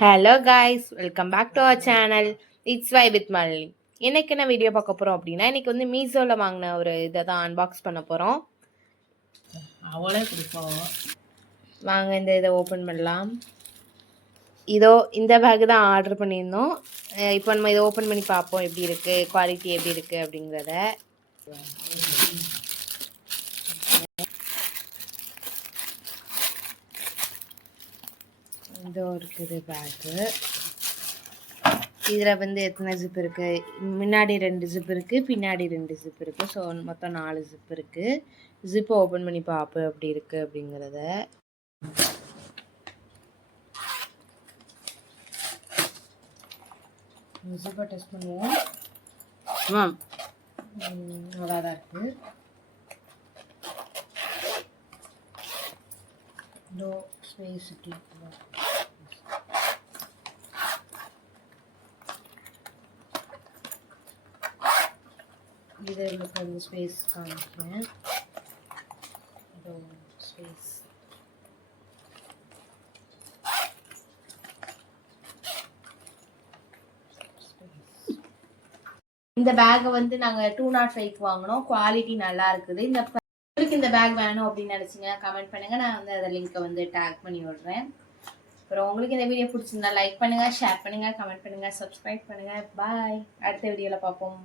Hello guys, welcome back to our channel. It's வை with Malli. இன்னைக்கு என்ன வீடியோ பார்க்க போகிறோம் அப்படின்னா, இன்னைக்கு வந்து மீஷோவில் வாங்கின ஒரு இதை தான் அன்பாக்ஸ் பண்ண போகிறோம். அவளே கொடுப்போம். வாங்க இந்த இதை ஓப்பன் பண்ணலாம். இதோ இந்த பேக் தான் ஆர்டர் பண்ணியிருந்தோம். இப்போ நம்ம இதை ஓப்பன் பண்ணி பார்ப்போம் எப்படி இருக்குது, குவாலிட்டி எப்படி இருக்குது அப்படிங்கிறத. இதோ இருக்குது பேக்கு. இதில் வந்து எத்தனை ஜிப் இருக்குது, முன்னாடி 2 ஜிப் இருக்குது, பின்னாடி 2 ஜிப் இருக்குது. ஸோ மொத்தம் 4 ஜிப் இருக்குது. ஜிப்பை ஓப்பன் பண்ணி பார்ப்போம் எப்படி இருக்குது அப்படிங்கிறத. ஜிப்பை டெஸ்ட் பண்ணுவோம். நல்லா தான் இருக்குது. நோ ஸ்பேஸ் இதில் கொஞ்சம் ஸ்பேஸ் காமிக்கிறேன். ஸ்பேஸ் இந்த பேக்கை வந்து நாங்கள் 205க்கு வாங்கினோம். குவாலிட்டி நல்லா இருக்குது. உங்களுக்கு இந்த பேக் வேணும் அப்படின்னு நினச்சிங்க கமெண்ட் பண்ணுங்கள். நான் வந்து அதை லிங்க்கை வந்து டேக் பண்ணி விடுறேன். அப்புறம் உங்களுக்கு இந்த வீடியோ பிடிச்சிருந்தா லைக் பண்ணுங்கள், ஷேர் பண்ணுங்கள், கமெண்ட் பண்ணுங்கள், சப்ஸ்கிரைப் பண்ணுங்கள். பாய். அடுத்த வீடியோவில் பார்ப்போம்.